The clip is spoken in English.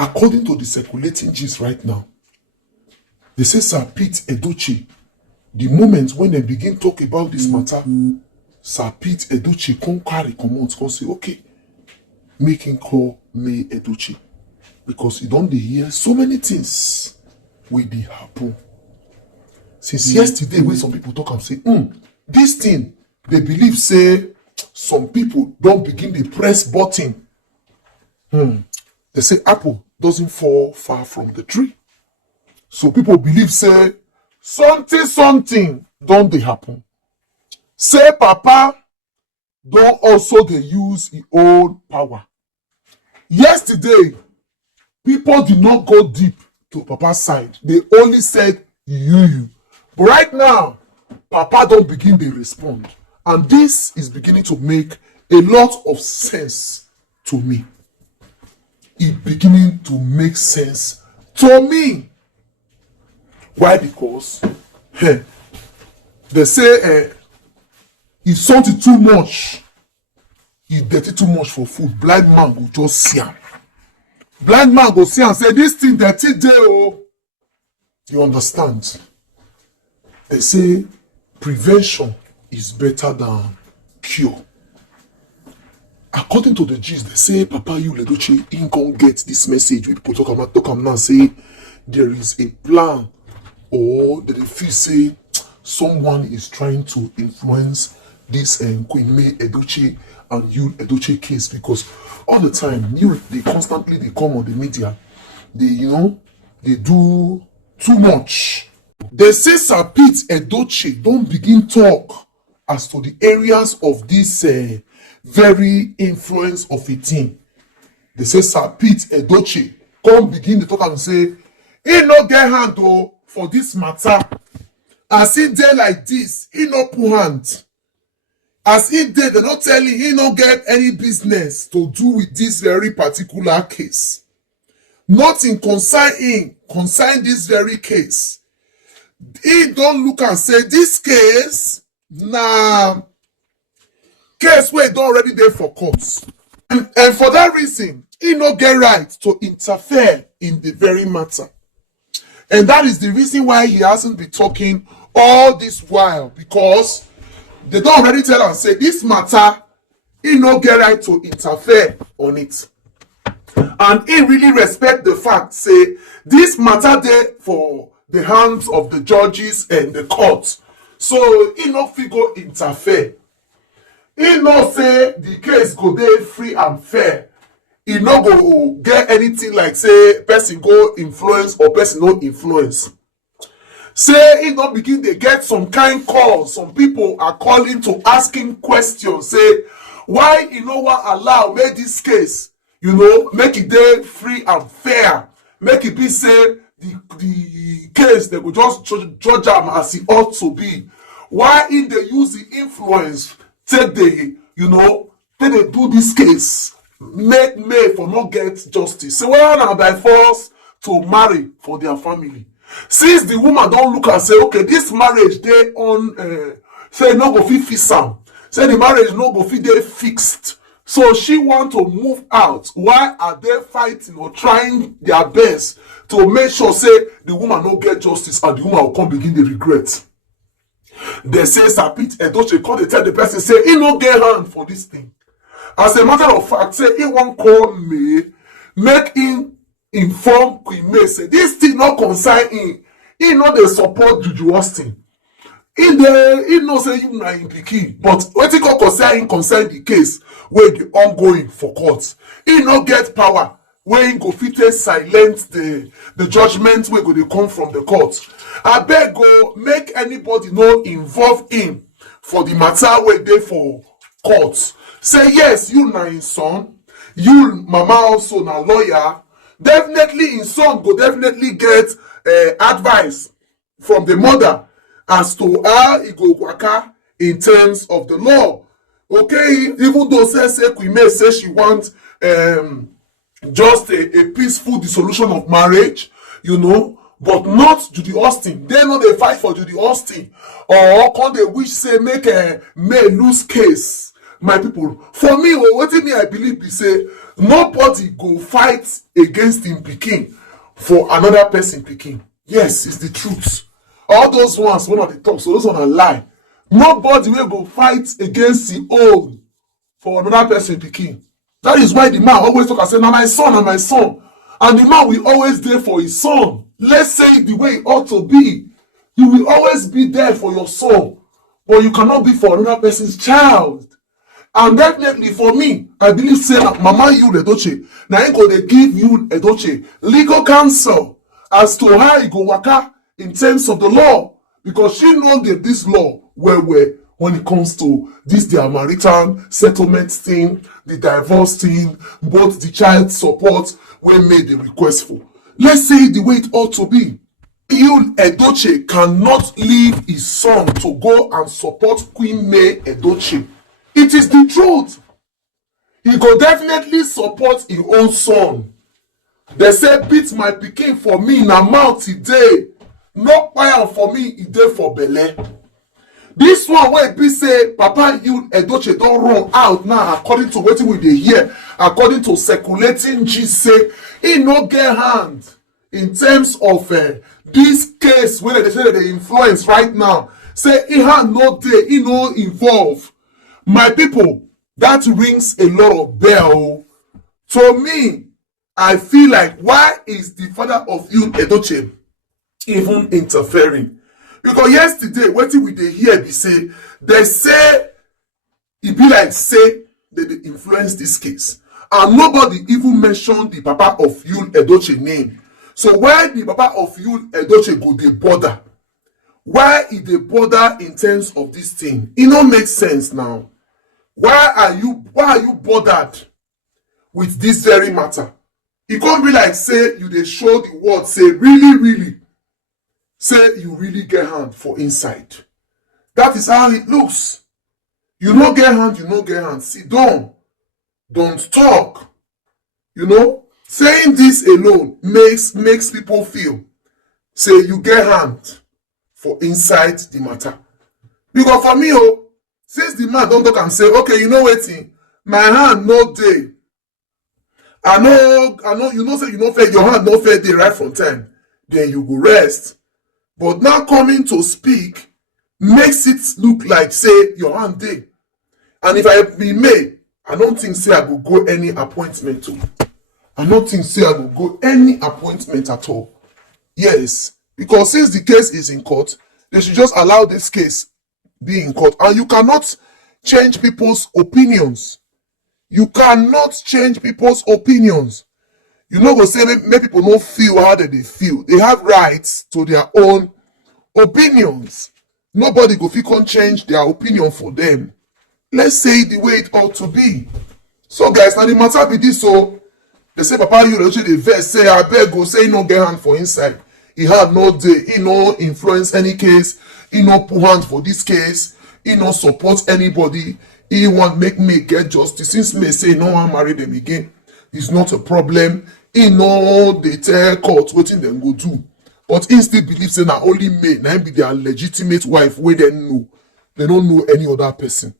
according to the circulating gist right now, they say Sir Pete Edochie, the moment when they begin talk about this matter, Sir Pete Edochie come carry comot, come say, okay, make him call May Edochie. Because he don't hear so many things will be happen. Since yesterday, when some people talk and say, this thing, they believe, say, some people don't begin the press button. They say apple doesn't fall far from the tree. So people believe, say, something don't they happen. Say Papa don't also they use his own power. Yesterday, people did not go deep to Papa's side. They only said you. But right now, Papa don't begin to respond. And this is beginning to make a lot of sense to me. It's beginning to make sense to me. Why? Because they say if something too much, if dirty too much for food, blind man will just see am. Blind man go see and say, this thing dirty dey oh. You understand? They say prevention is better than cure. According to the gist, they say Papa Yul Edochie ain't gonna get this message. We people talk am now, say there is a plan, or that they feel say someone is trying to influence this Queen May Edochie and Yul Edochie case, because all the time they constantly come on the media, they do too much. They say Sir Pete Edochie don't begin talk as to the areas of this very influence of a team. They say Sir Pete Edochie come begin to talk and say he no get hand for this matter. As he dey like this, he no put hand. As he did, they not tell him he no get any business to do with this very particular case. Nothing concern this very case. He don't look and say this case na case where don't already there for courts. And for that reason, he no get right to interfere in the very matter. And that is the reason why he hasn't been talking all this while, because they don't already tell and say this matter, he no get right to interfere on it. And he really respect the fact, say, this matter there for the hands of the judges and the courts. So he no fit go interfere. He no say the case go there free and fair. He no go get anything like say person go influence or person no influence. Say he don't begin to get some kind calls. Some people are calling to asking questions. Say why he no want allow make this case, make it there free and fair. Make it be say the case they will just judge them as it ought to be. Why in they use the influence take they do this case, make May for not get justice. Say well now by force to marry for their family. Since the woman don't look and say, okay, this marriage they on say no go fit fix am. Say the marriage no go fit dey fixed. So she want to move out. Why are they fighting or trying their best to make sure say the woman no get justice and the woman will come begin the regret? They say Sir Pete Edochie come, they tell the person say he no get hand for this thing. As a matter of fact, say he won't call me, make him inform Queen May say this thing not concern him. He know they support Juju Austin. He know say you na him pikin, but wetin concern the case wey dey ongoing for court. He no get power wey him go fit take silence the judgment wey go dey come from the court. Abeg go make anybody no involve him for the matter wey dey for court. Say yes, you na him son, you mama also na lawyer. Definitely his son go definitely get advice from the mother as to how he go waka in terms of the law. Okay, even though say Queen May say she want just a peaceful dissolution of marriage, but not Judy Austin. They know they fight for Judy Austin, or can they wish say make May lose case. My people, for me, what me I believe be say Nobody go fight against him pikin for another person pikin. Yes, it's the truth. All those ones one of the talk, so those one are lie. Nobody will go fight against his own for another person pikin. That is why the man always talk and say, na my son, na my son. And the man will always there for his son. Let's say it the way it ought to be. You will always be there for your son, but you cannot be for another person's child. And definitely for me, I believe say Mama Yul Edochie, now ain't gonna give Yul Edochie legal counsel as to how he go waka in terms of the law, because she know that this law well when it comes to this their marital settlement thing, the divorce thing, both the child support when made the request for. Let's say the way it ought to be. Yul Edochie cannot leave his son to go and support Queen May Edochie. It is the truth. He go definitely support his own son. They say beat my pikin for me na mouth today. No fire for me e dey for belle. This one wey be say Papa Yul Edochie don run out now according to wetin we dey hear, according to circulating gist say he no get hand in terms of this case wey they say that they influence right now. Say he hand no dey, he no involve. My people, that rings a lot of bell. To me, I feel like why is the father of Yul Edochie even interfering? Because yesterday, wetin we dey hear be say, they say e be like say they dey influence this case, and nobody even mention the papa of Yul Edochie name. So why the papa of Yul Edochie go dey bother? Why e dey bother in terms of this thing? It no make sense now. Why are you bothered with this very matter? It can't be like say you dey show the world say really say you really get hand for inside. That is how it looks. You no get hand, you no get hand. Sit down. Don't talk. You know, saying this alone makes people feel say you get hand for inside the matter. Because for me, since the man don't talk and say, okay, you know wetin, my hand no dey. I know, you know, say you no fair, your hand no fair dey right from time. Then you go rest. But now coming to speak makes it look like say your hand dey. And if I be May, I don't think say I go go any appointment too. I don't think say I go go any appointment at all. Yes, because since the case is in court, they should just allow this case be in court. And you cannot change people's opinions. You cannot change people's opinions. You know, go say make people not feel how they feel. They have rights to their own opinions. Nobody go fit can change their opinion for them. Let's say the way it ought to be. So guys, now the matter be this. So they say Papa Yul Edochie the verse say I beg go say he no get hand for inside. He had no day, he no influence any case, he no put hand for this case, he no support anybody. He want make May get justice. Since May say no one marry them again, it's not a problem. He know they tell court wetin dem go do, but he still believe say na only May na be their legitimate wife wey dem know. They don't know any other person.